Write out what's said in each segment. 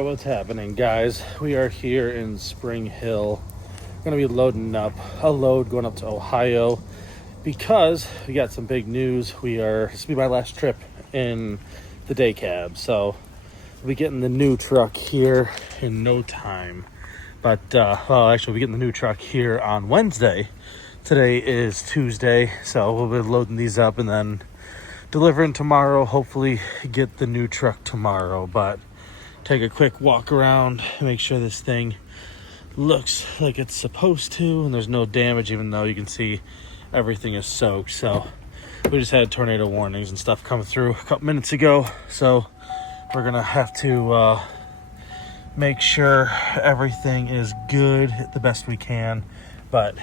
Alright, what's happening, guys? We are here in Spring Hill. Gonna be loading up a load going up to Ohio because we got some big news. This will be my last trip in the day cab, so we'll be getting the new truck here in no time. But we'll be getting the new truck here on Wednesday. Today is Tuesday, so we'll be loading these up and then delivering tomorrow. Hopefully get the new truck tomorrow, but take a quick walk around, make sure this thing looks like it's supposed to and there's no damage, even though you can see everything is soaked. So we just had tornado warnings and stuff come through a couple minutes ago, so we're gonna have to make sure everything is good the best we can. But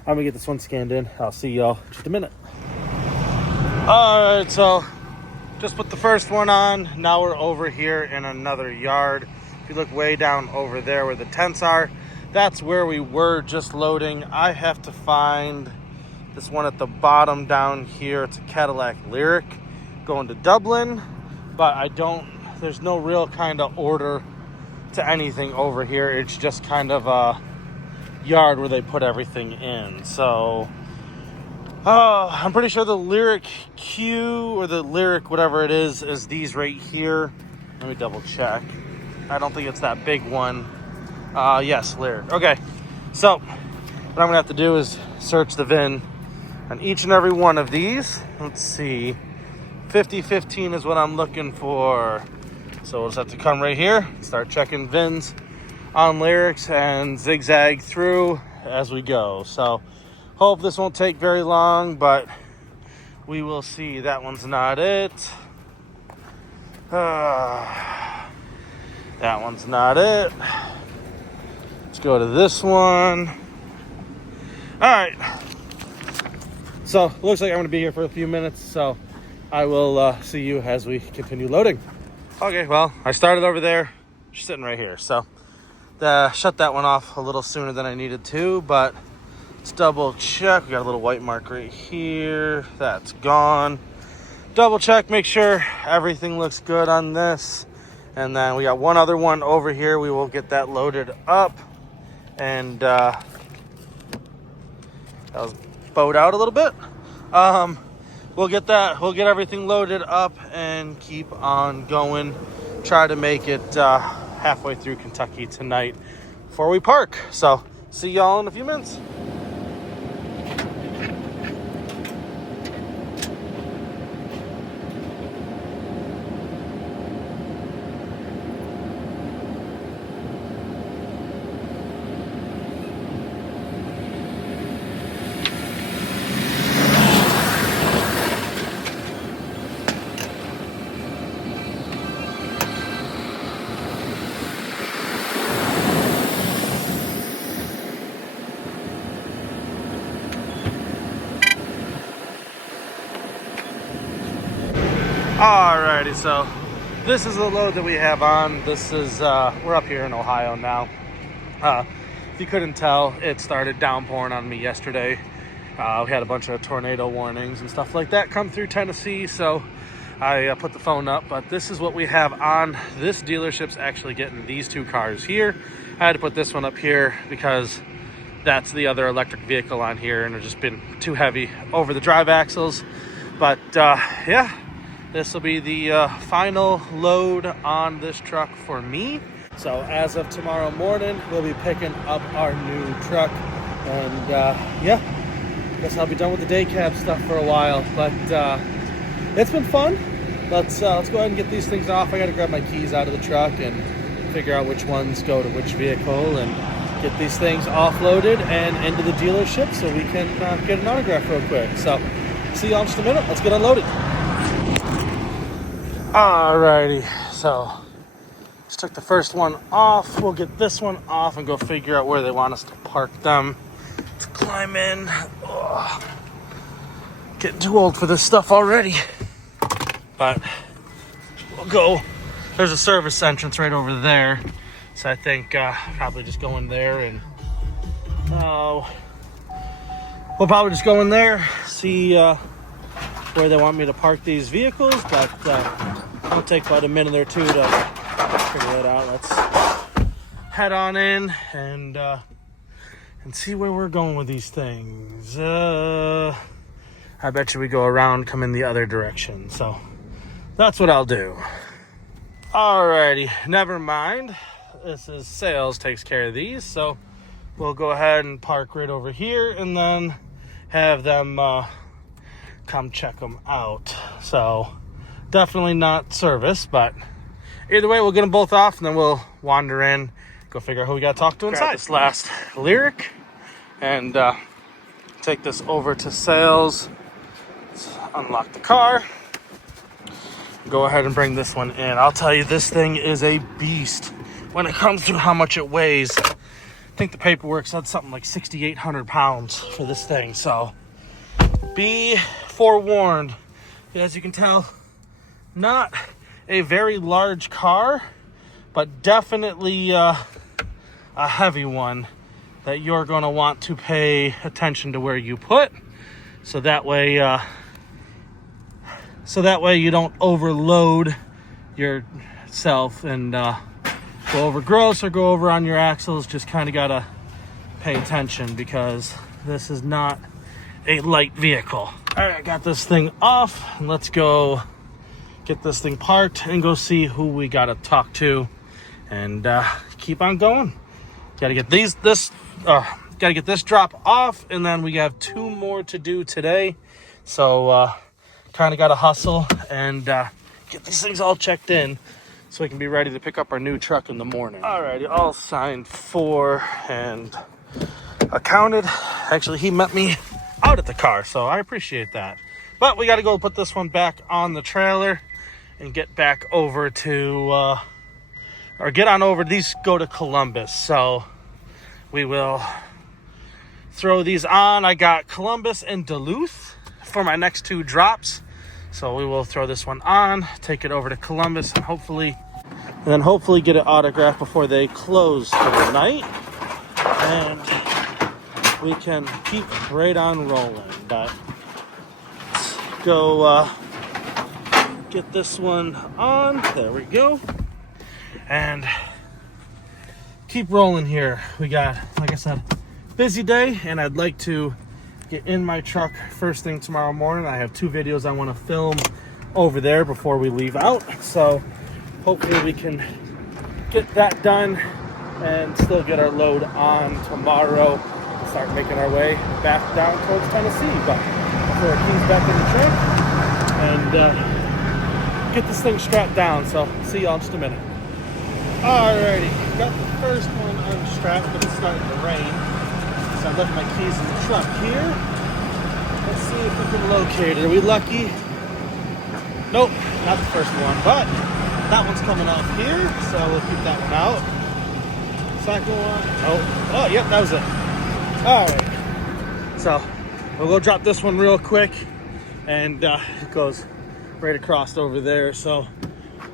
I'm gonna get this one scanned in. I'll see y'all in just a minute. All right, so just put the first one on. Now we're over here in another yard. If you look way down over there where the tents are, that's where we were just loading. I have to find this one at the bottom down here. It's a Cadillac Lyric going to Dublin, but there's no real kind of order to anything over here. It's just kind of a yard where they put everything in. So I'm pretty sure the Lyric Q or the Lyric, whatever it is these right here. Let me double check. I don't think it's that big one. Yes, Lyric. Okay, so what I'm gonna have to do is search the VIN on each and every one of these. Let's see, 5015 is what I'm looking for. So we'll just have to come right here, start checking VINs on Lyrics and zigzag through as we go. So hope this won't take very long, but we will see. That one's not it. That one's not it. Let's go to this one. All right. So it looks like I'm going to be here for a few minutes, so I will see you as we continue loading. Okay, well, I started over there, just sitting right here. So shut that one off a little sooner than I needed to, but let's double check. We got a little white mark right here. That's gone. Double check, make sure everything looks good on this. And then we got one other one over here. We will get that loaded up. And that was bowed out a little bit. We'll get everything loaded up and keep on going. Try to make it halfway through Kentucky tonight before we park. So see y'all in a few minutes. Alrighty, so this is the load that we have on. This is we're up here in Ohio now. If you couldn't tell, it started downpouring on me yesterday. We had a bunch of tornado warnings and stuff like that come through Tennessee, so I put the phone up. But this is what we have on. This dealership's actually getting these two cars here. I had to put this one up here because that's the other electric vehicle on here, and it's just been too heavy over the drive axles. But yeah, this will be the final load on this truck for me. So as of tomorrow morning, we'll be picking up our new truck. And yeah, guess I'll be done with the day cab stuff for a while. But it's been fun. Let's go ahead and get these things off. I got to grab my keys out of the truck and figure out which ones go to which vehicle and get these things offloaded and into the dealership so we can get an autograph real quick. So see y'all in just a minute. Let's get unloaded. Alrighty, so just took the first one off. We'll get this one off and go figure out where they want us to park them. Let's climb in. Ugh. Getting too old for this stuff already. But we'll go. There's a service entrance right over there. So I think probably just go in there and we'll probably just go in there, see where they want me to park these vehicles, but it'll take about a minute or two to Figure that out. Let's head on in and see where we're going with these things. I bet you we go around, come in the other direction. So that's what I'll do. Alrighty, never mind. This is sales takes care of these, so we'll go ahead and park right over here and then have them come check them out. So definitely not service, but either way, we'll get them both off and then we'll wander in, go figure out who we got to talk to inside. Grab this last lyric and take this over to sales. Let's unlock the car. Go ahead and bring this one in. I'll tell you, this thing is a beast when it comes to how much it weighs. I think the paperwork said something like 6,800 pounds for this thing. So be forewarned. As you can tell, not a very large car, but definitely a heavy one that you're going to want to pay attention to where you put. So that way you don't overload yourself and go over gross or go over on your axles. Just kind of got to pay attention because this is not a light vehicle. All right, I got this thing off. Let's go get this thing parked and go see who we got to talk to and keep on going. Got to get this drop off, and then we have 2 more to do today. So kind of got to hustle and get these things all checked in so we can be ready to pick up our new truck in the morning. All right, all signed for and accounted. Actually, he met me out at the car, so I appreciate that. But we got to go put this one back on the trailer and get back over to, or get on over. These go to Columbus, so we will throw these on. I got Columbus and Duluth for my next 2 drops. So we will throw this one on, take it over to Columbus, and hopefully get it autographed before they close for the night. And we can keep right on rolling. But let's go get this one on. There we go. And keep rolling here. We got, like I said, busy day, and I'd like to get in my truck first thing tomorrow morning. I have 2 videos I want to film over there before we leave out, so hopefully we can get that done and still get our load on tomorrow and start making our way back down towards Tennessee. But put our keys back in the truck and get this thing strapped down. So see y'all in just a minute. Alrighty, got the first one unstrapped, but it's starting to rain. So I left my keys in the truck here. Let's see if we can locate it. Are we lucky? Nope, not the first one, but that one's coming off here, so we'll keep that one out. Second one, oh, yep, that was it. All right, so we'll go drop this one real quick, and it goes right across over there, so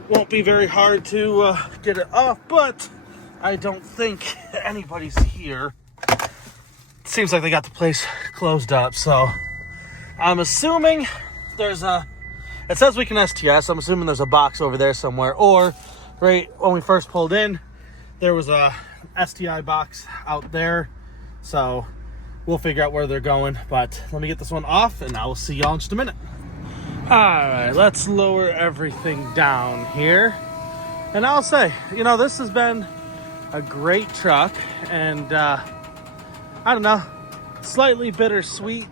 won't be very hard to get it off, but I don't think anybody's here. Seems like they got the place closed up, so I'm assuming there's it says we can STS. I'm assuming there's a box over there somewhere, or right when we first pulled in, there was a STI box out there, so we'll figure out where they're going. But let me get this one off, and I will see y'all in just a minute. All right, let's lower everything down here, and I'll say, this has been a great truck, and I don't know, slightly bittersweet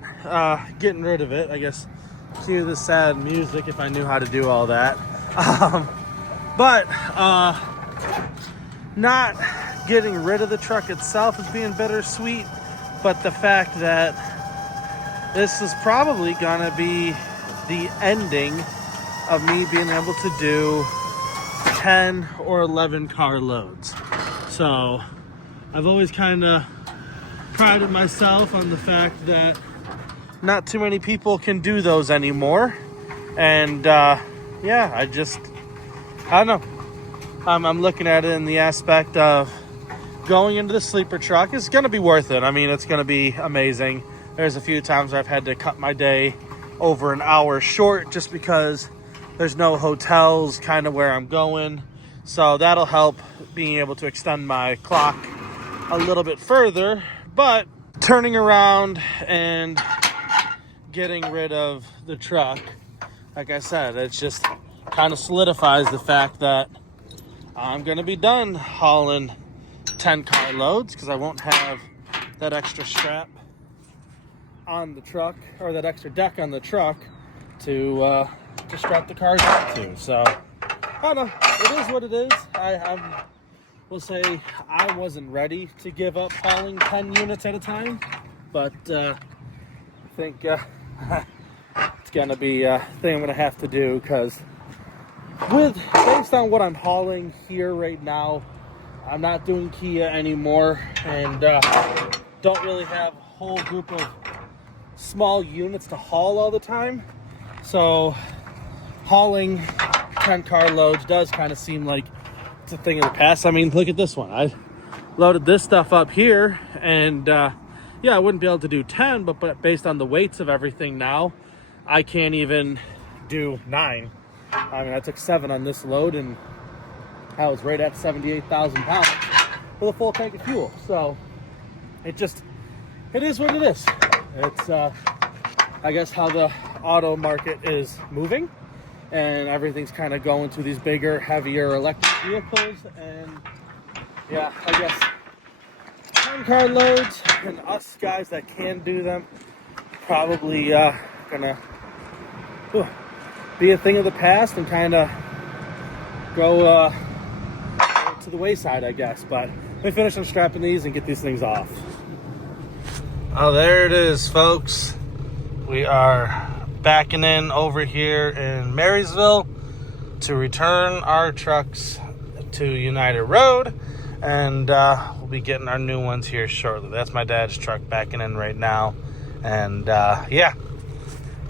getting rid of it. I guess cue the sad music if I knew how to do all that. But not getting rid of the truck itself is being bittersweet, but the fact that this is probably gonna be the ending of me being able to do 10 or 11 car loads. So I've always kind of prided myself on the fact that not too many people can do those anymore. And yeah, I don't know. I'm looking at it in the aspect of going into the sleeper truck is going to be worth it. I mean, it's going to be amazing. There's a few times I've had to cut my day over an hour short just because there's no hotels kind of where I'm going. So that'll help being able to extend my clock a little bit further. But turning around and getting rid of the truck, like I said, it's just kind of solidifies the fact that I'm going to be done hauling 10 car loads, because I won't have that extra strap on the truck, or that extra deck on the truck to strap the cars onto. So I don't know, it is what it is. I will say I wasn't ready to give up hauling 10 units at a time, but I think it's gonna be a thing I'm gonna have to do, because based on what I'm hauling here right now, I'm not doing Kia anymore, and don't really have a whole group of small units to haul all the time. So hauling 10 car loads does kind of seem like it's a thing of the past. I mean, look at this one. I loaded this stuff up here, and yeah, I wouldn't be able to do 10, but based on the weights of everything now, I can't even do 9. I mean, I took 7 on this load, and I was right at 78,000 pounds with a full tank of fuel. So it is what it is. It's I guess how the auto market is moving, and everything's kind of going to these bigger, heavier electric vehicles. And yeah, I guess 10 car loads, and us guys that can do them, probably gonna be a thing of the past and kind of go to the wayside, I guess. But let me finish unstrapping these and get these things off. Oh, there it is, folks. We are backing in over here in Marysville to return our trucks to United Road, and we'll be getting our new ones here shortly. That's my dad's truck backing in right now. And yeah,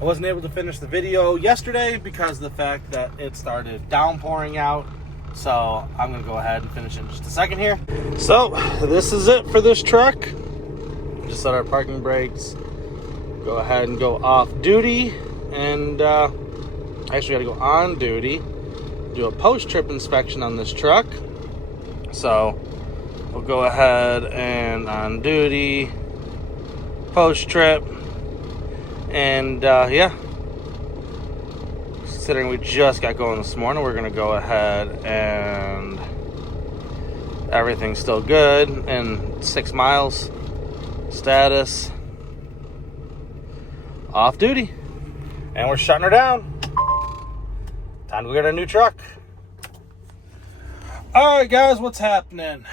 I wasn't able to finish the video yesterday because of the fact that it started downpouring out. So I'm gonna go ahead and finish in just a second here. So this is it for this truck. Just set our parking brakes, go ahead and go off duty, and actually got to go on duty, do a post-trip inspection on this truck. So we'll go ahead and on duty, post-trip, and yeah, considering we just got going this morning, we're going to go ahead and everything's still good, and 6 miles. Status off duty, and we're shutting her down. Time to get a new truck. All right, guys, what's happening?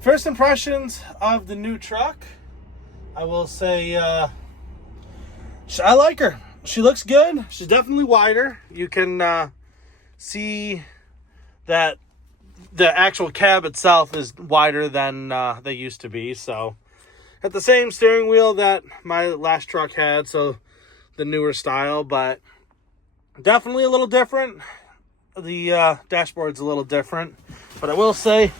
First impressions of the new truck. I will say I like her. She looks good. She's definitely wider. You can see that the actual cab itself is wider than they used to be. So, at the same steering wheel that my last truck had, so the newer style, but definitely a little different. The dashboard's a little different, but I will say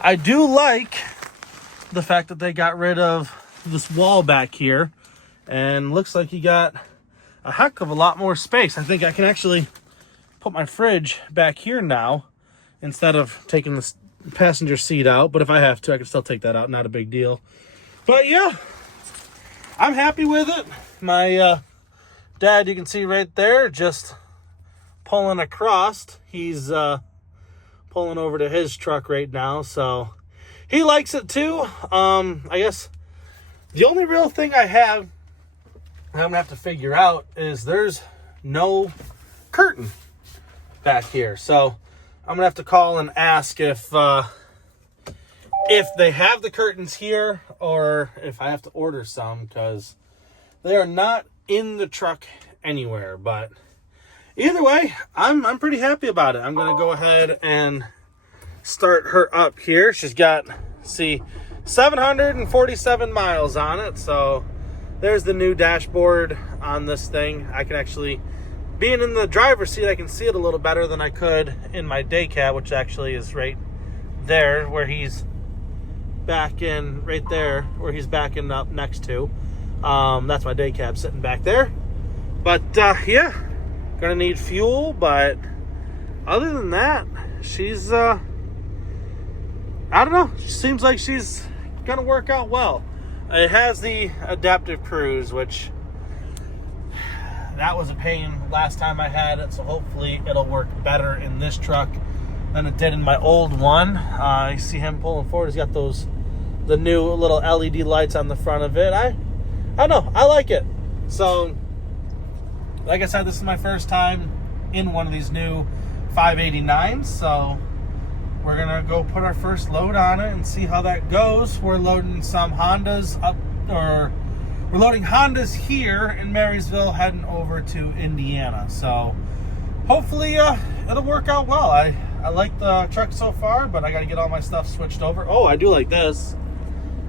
I do like the fact that they got rid of this wall back here, and looks like you got a heck of a lot more space. I think I can actually put my fridge back here now, instead of taking the passenger seat out. But if I have to, I can still take that out. Not a big deal. But yeah, I'm happy with it. My dad, you can see right there, just pulling across. He's pulling over to his truck right now, so he likes it too. I guess the only real thing I'm gonna have to figure out is there's no curtain back here. So I'm gonna have to call and ask if they have the curtains here, or if I have to order some, because they are not in the truck anywhere. But either way, I'm pretty happy about it. I'm gonna go ahead and start her up here. She's got, see, 747 miles on it. So there's the new dashboard on this thing. I can actually, being in the driver's seat, I can see it a little better than I could in my day cab, which actually is right there where he's backing, right there where he's backing up next to. That's my day cab sitting back there. But yeah, gonna need fuel, but other than that, she's, I don't know. She seems like she's going to work out well. It has the adaptive cruise, which that was a pain last time I had it. So hopefully it'll work better in this truck than it did in my old one. You see him pulling forward. He's got the new little LED lights on the front of it. I don't know. I like it. So, like I said, this is my first time in one of these new 589s. So, we're going to go put our first load on it and see how that goes. We're loading some Hondas up, or we're loading Hondas here in Marysville, heading over to Indiana. So, hopefully, it'll work out well. I like the truck so far, but I got to get all my stuff switched over. Oh, I do like this.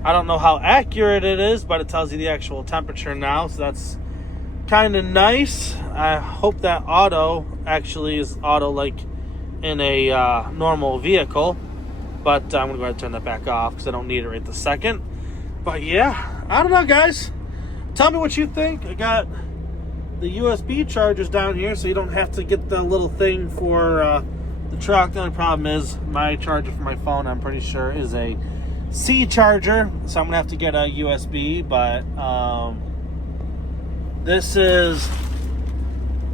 I don't know how accurate it is, but it tells you the actual temperature now, so that's kind of nice. I hope that auto actually is auto like in a normal vehicle, but I'm going to go ahead and turn that back off because I don't need it right this second. But yeah, I don't know, guys. Tell me what you think. I got the USB chargers down here, so you don't have to get the little thing for the truck. The only problem is my charger for my phone, I'm pretty sure, is a C charger, so I'm gonna have to get a USB. But this is,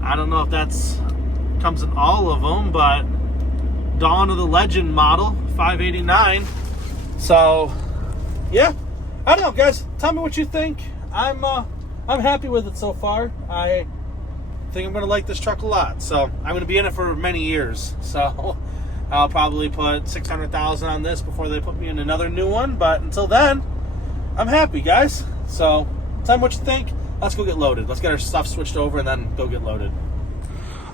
I don't know if that's comes in all of them, but Dawn of the Legend model 589. So yeah, I don't know, guys. Tell me what you think. I'm happy with it so far. I think I'm gonna like this truck a lot. So I'm gonna be in it for many years. So I'll probably put $600,000 on this before they put me in another new one. But until then, I'm happy, guys. So tell me what you think. Let's go get loaded. Let's get our stuff switched over and then go get loaded.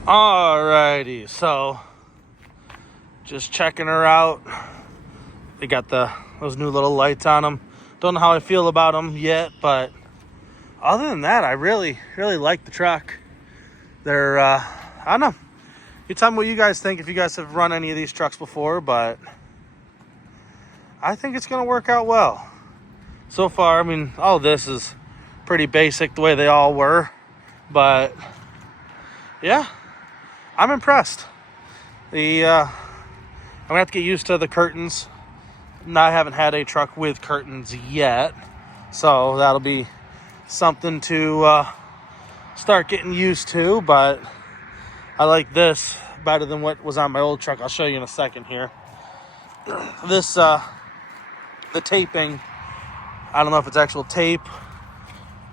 Alrighty, so just checking her out. They got those new little lights on them. Don't know how I feel about them yet, but other than that, I really, really like the truck. They're, I don't know. You tell me what you guys think if you guys have run any of these trucks before, but I think it's going to work out well. So far, I mean, all this is pretty basic the way they all were, but yeah, I'm impressed. I'm going to have to get used to the curtains. Now, I haven't had a truck with curtains yet, so that'll be something to start getting used to, but I like this better than what was on my old truck. I'll show you in a second here. This, the taping, I don't know if it's actual tape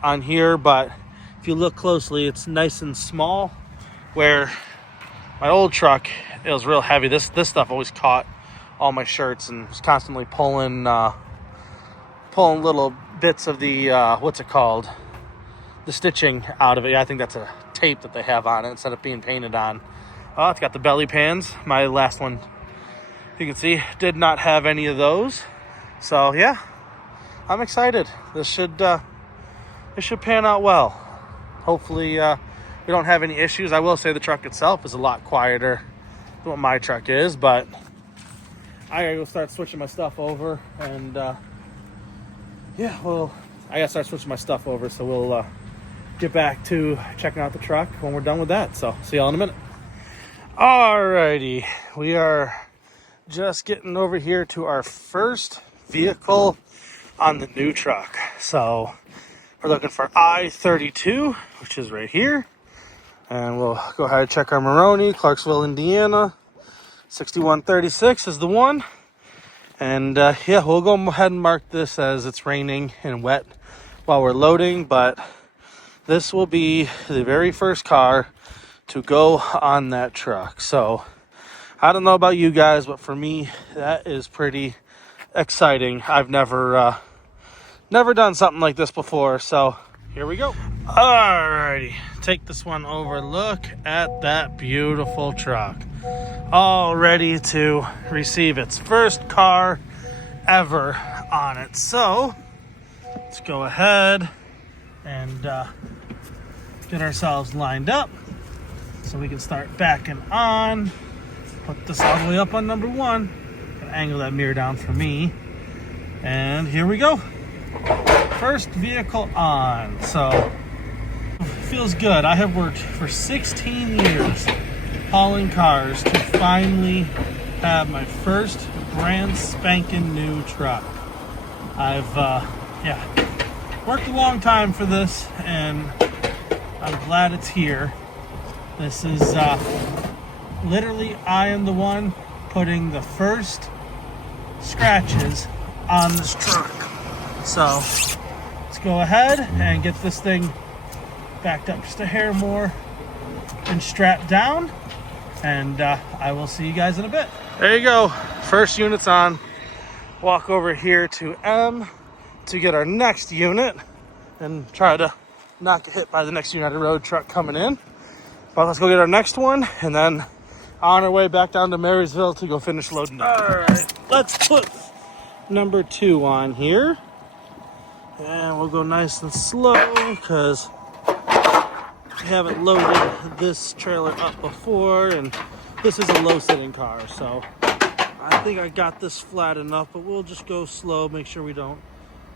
on here, but if you look closely, it's nice and small, where my old truck, it was real heavy. This stuff always caught all my shirts and was constantly pulling little bits of the, what's it called? The stitching out of it. Yeah, I think that's a tape that they have on it instead of being painted on. It's got the belly pans. My last one, you can see, did not have any of those. So yeah, I'm excited. This should pan out well. Hopefully we don't have any issues. I will say the truck itself is a lot quieter than what my truck is, but I gotta go start switching my stuff over, and yeah, well, I gotta start switching my stuff over, so we'll get back to checking out the truck when we're done with that. So see y'all in a minute. Alrighty, we are just getting over here to our first vehicle on the new truck. So we're looking for I-32, which is right here, and we'll go ahead and check our Maroni, Clarksville, Indiana. 6136 is the one. And yeah, we'll go ahead and mark this as it's raining and wet while we're loading, but this will be the very first car to go on that truck. So I don't know about you guys, but for me, that is pretty exciting. I've never done something like this before, so here we go. Alrighty, take this one over. Look at that beautiful truck, all ready to receive its first car ever on it. So let's go ahead and get ourselves lined up so we can start backing on. Put this all the way up on number one. Gonna angle that mirror down for me, and here we go. First vehicle on. So feels good. I have worked for 16 years hauling cars to finally have my first brand spanking new truck. I've worked a long time for this, and I'm glad it's here. This is literally, I am the one putting the first scratches on this truck. So let's go ahead and get this thing backed up just a hair more and strapped down, and I will see you guys in a bit. There you go, first unit's on. Walk over here to M to get our next unit and try to not get hit by the next United Road truck coming in. But let's go get our next one, and then on our way back down to Marysville to go finish loading up. All right, let's put number 2 on here, and we'll go nice and slow because we haven't loaded this trailer up before, and this is a low sitting car, so I think I got this flat enough, but we'll just go slow, make sure we don't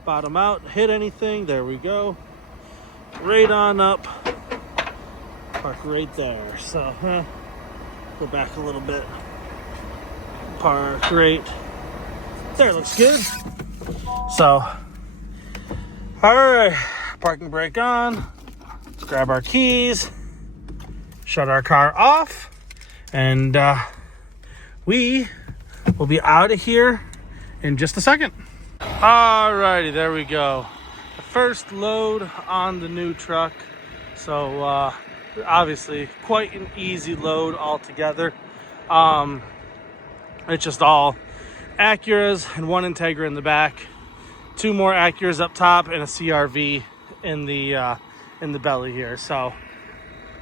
bottom out, hit anything. There we go. Right on up. Park right there. So, go back a little bit. Park right there. Looks good. So, all right. Parking brake on. Let's grab our keys. Shut our car off. And we will be out of here in just a second. Alrighty, there we go. The first load on the new truck. So obviously quite an easy load altogether. It's just all Acuras and one Integra in the back, 2 more Acuras up top, and a CRV in the belly here. So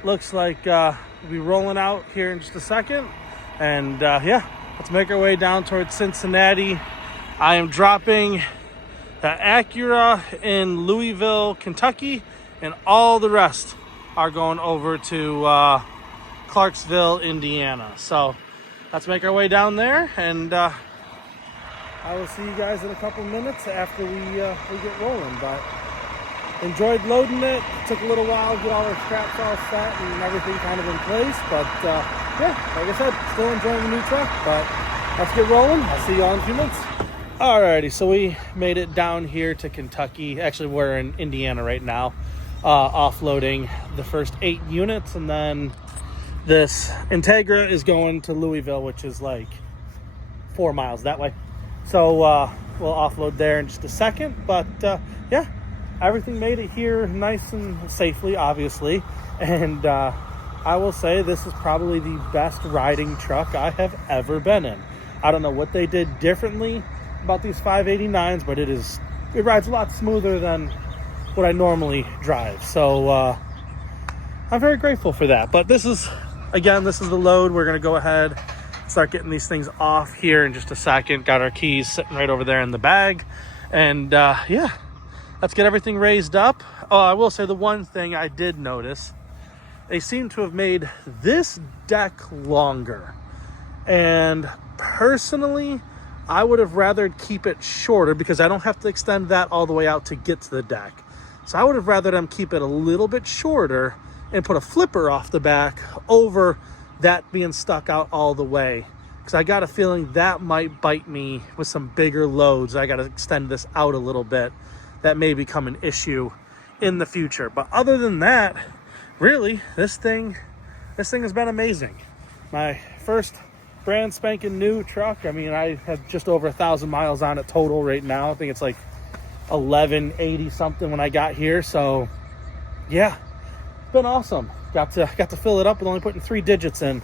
looks like we'll be rolling out here in just a second, and yeah, let's make our way down towards Cincinnati. I am dropping the Acura in Louisville, Kentucky, and all the rest are going over to Clarksville, Indiana. So let's make our way down there, and I will see you guys in a couple minutes after we get rolling. But enjoyed loading it. Took a little while to get all our straps all set and everything kind of in place. But yeah, like I said, still enjoying the new truck. But let's get rolling. I'll see you all in a few minutes. Alrighty, so we made it down here to Kentucky. Actually, we're in Indiana right now, offloading the first 8 units, and then this Integra is going to Louisville, which is like 4 miles that way. So we'll offload there in just a second. But yeah, everything made it here nice and safely, obviously. And I will say this is probably the best riding truck I have ever been in. I don't know what they did differently about these 589s, but it rides a lot smoother than what I normally drive. So I'm very grateful for that. But this is the load. We're going to go ahead, start getting these things off here in just a second. Got our keys sitting right over there in the bag. And yeah, let's get everything raised up. Oh, I will say the one thing I did notice, they seem to have made this deck longer. And personally, I would have rather keep it shorter because I don't have to extend that all the way out to get to the deck. So I would have rather them keep it a little bit shorter and put a flipper off the back over that being stuck out all the way. Because I got a feeling that might bite me with some bigger loads. I got to extend this out a little bit. That may become an issue in the future. But other than that, really, this thing has been amazing. My first brand spanking new truck. I mean, I have just over 1,000 miles on it total right now. I think it's like 1180 something when I got here. So yeah, it's been awesome. Got to fill it up with only putting 3 digits in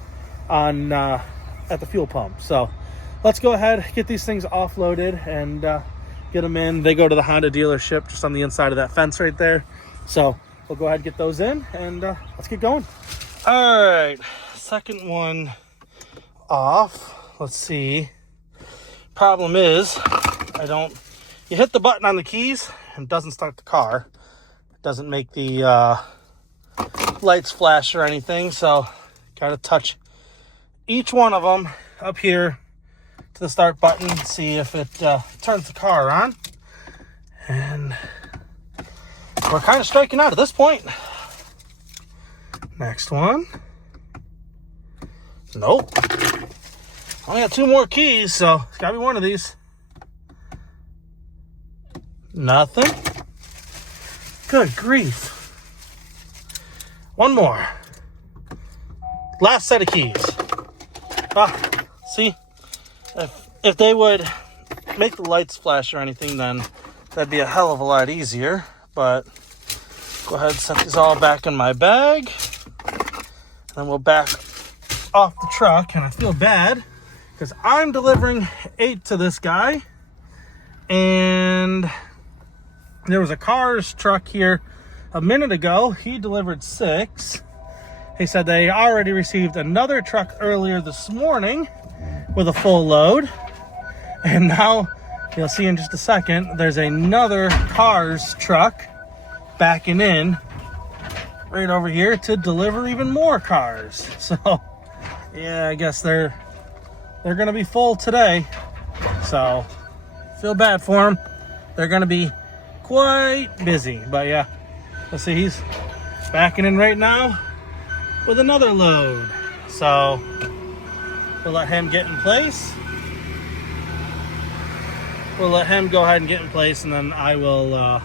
on at the fuel pump. So let's go ahead, get these things offloaded and get them in. They go to the Honda dealership just on the inside of that fence right there. So we'll go ahead and get those in, and let's get going. All right, second one off. Let's see. Problem is, you hit the button on the keys and it doesn't start the car. It doesn't make the lights flash or anything, so gotta touch each one of them up here to the start button, see if it turns the car on. And we're kind of striking out at this point. Next one. Nope. Only got 2 more keys, so it's gotta be one of these. Nothing. Good grief. One more. Last set of keys. See? If they would make the lights flash or anything, then that'd be a hell of a lot easier. But go ahead and set these all back in my bag. Then we'll back off the truck. And I feel bad because I'm delivering 8 to this guy. And there was a Cars truck here a minute ago. He delivered 6. He said they already received another truck earlier this morning with a full load. And now, you'll see in just a second, there's another Cars truck backing in right over here to deliver even more cars. So, yeah, I guess they're going to be full today. So, feel bad for them. They're going to be quite busy. But yeah, let's see, he's backing in right now with another load. So, we'll let him get in place. We'll let him go ahead and get in place, and then I will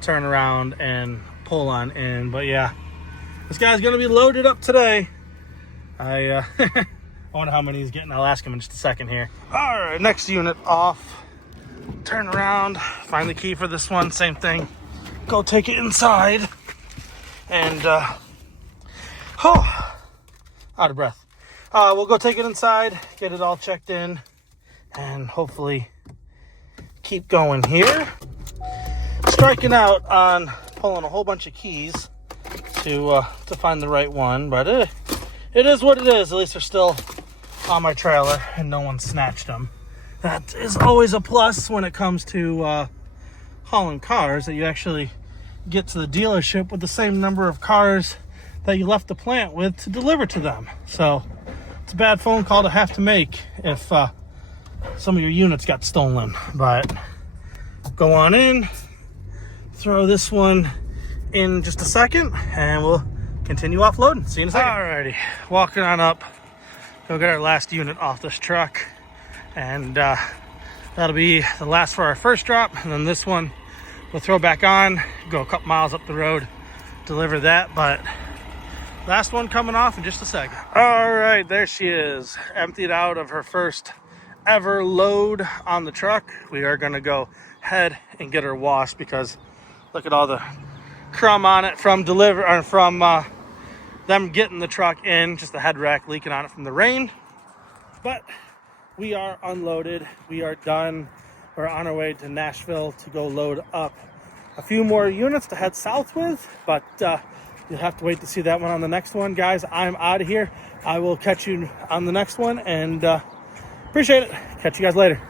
turn around and pull on in. But yeah, this guy's going to be loaded up today. I wonder how many he's getting. I'll ask him in just a second here. All right, next unit off. Turn around, find the key for this one. Same thing. Go take it inside. And, out of breath. We'll go take it inside, get it all checked in, and hopefully keep going here. Striking out on pulling a whole bunch of keys to find the right one, but it is what it is. At least they're still on my trailer and no one snatched them. That is always a plus when it comes to hauling cars, that you actually get to the dealership with the same number of cars that you left the plant with to deliver to them. So it's a bad phone call to have to make if some of your units got stolen. But go on in, throw this one in just a second, and we'll continue offloading. See you in a second. Alrighty, walking on up. Go get our last unit off this truck, and that'll be the last for our first drop. And then this one we'll throw back on, go a couple miles up the road, deliver that. But last one coming off in just a second. All right, there she is, emptied out of her first ever load on the truck. We are gonna go ahead and get her washed because look at all the crumb on it from them getting the truck in, just the head rack leaking on it from the rain. But we are unloaded, we are done. We're on our way to Nashville to go load up a few more units to head south with, but you'll have to wait to see that one on the next one. Guys, I'm out of here. I will catch you on the next one, and appreciate it. Catch you guys later.